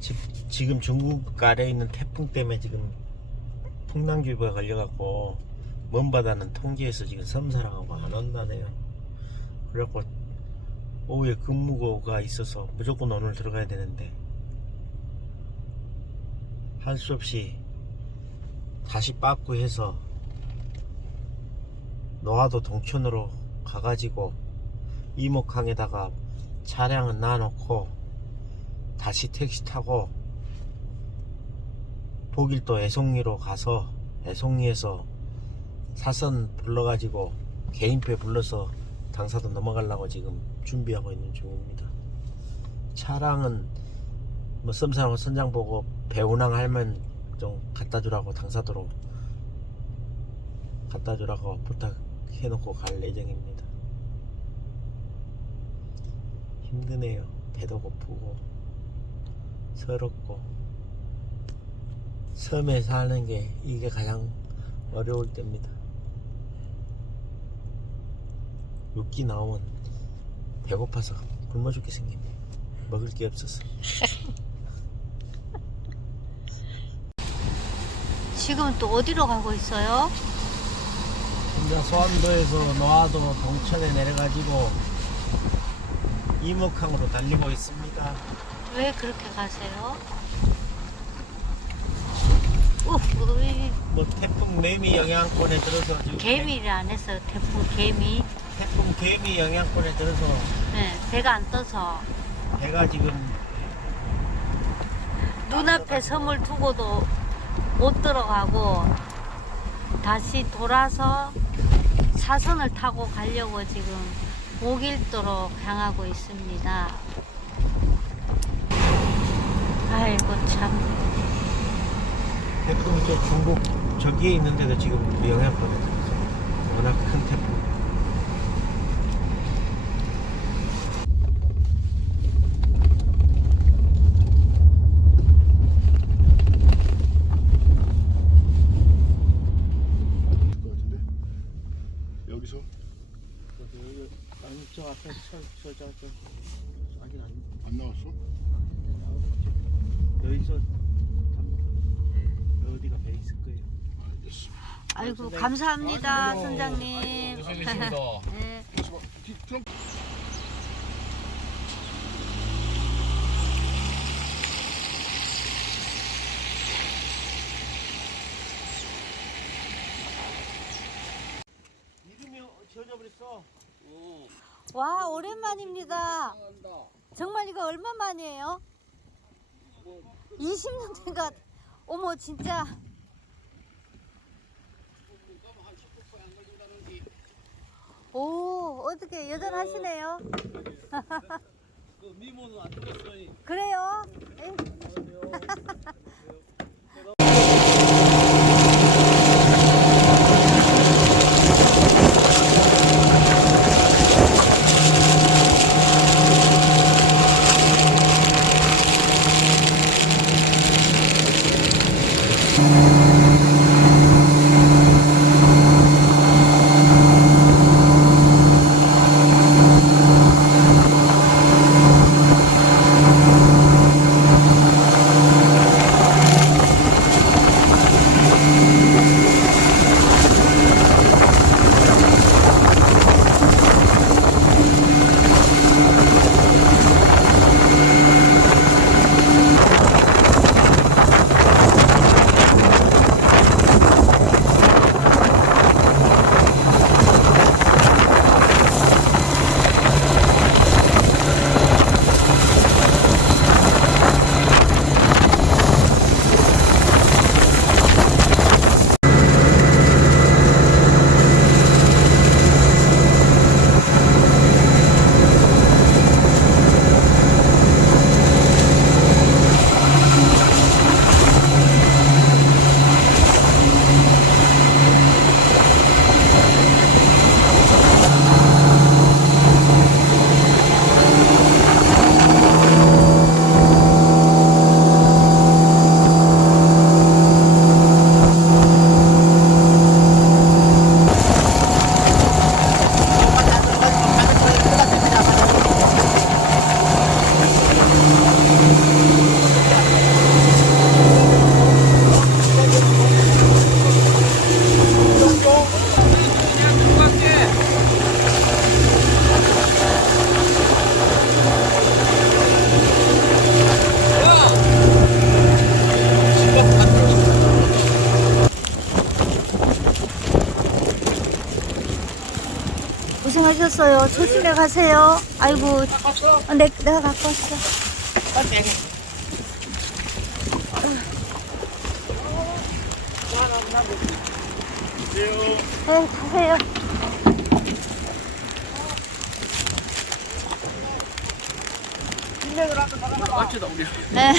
지, 지금 중국 아래에 있는 태풍 때문에 지금 풍랑주의보가 걸려갖고 먼 바다는 통제해서 지금 섬사랑하고 안 온다네요. 그래갖고 오후에 근무고가 있어서 무조건 오늘 들어가야 되는데 할 수 없이 다시 빠꾸 해서 노화도 동천으로 가가지고 이목항에다가 차량은 놔놓고 다시 택시 타고 보길도 애송리로 가서 애송리에서 사선 불러가지고 개인표 불러서 당사도 넘어가려고 지금 준비하고 있는 중입니다. 차량은 뭐 썸사하고 선장 보고 배운항 할면 좀 갖다 주라고 당사도로 갖다 주라고 부탁해놓고 갈 예정입니다. 힘드네요. 배도 고프고 서럽고 섬에 사는 게 이게 가장 어려울 때입니다. 육기 나오면 배고파서 굶어 죽게 생겼네. 먹을 게 없어서. 지금 또 어디로 가고 있어요? 혼자 소암도에서 노화도 동천에 내려가지고 이목항으로 달리고 있습니다. 왜 그렇게 가세요? 오, 우이, 뭐 태풍 매미 영향권에 들어서 지금 개미를 안 해서 태풍 개미. 태, 태풍 개미 영향권에 들어서 네, 배가 안 떠서 배가 지금 눈앞에 섬을 두고도 못 들어가고 다시 돌아서 사선을 타고 가려고 지금 목일도로 향하고 있습니다. 아이고 참. 태풍 저 중국 저기에 있는데도 지금 영향권에 들어서 워낙 큰 태풍. 여기서? 아니 저 앞에 저저저 아직 안 안 나왔어? 여기서 어디가 배 있을 거예요. 아이고 감사합니다 선장님. 고생했습니다. 네. 이름이 지워져버렸어. 와 오랜만입니다. 정말 이거 얼마 만이에요? 20년 된 것. 어머 진짜. 오 어떻게 여전하시네요. 미모는 안 죽었어요. 그래요? 에이. 왔어요. 조심해 가세요. 아이고. 어, 내, 내가 갖고 왔어. 네, 가세요. 맞지다 우리. 네.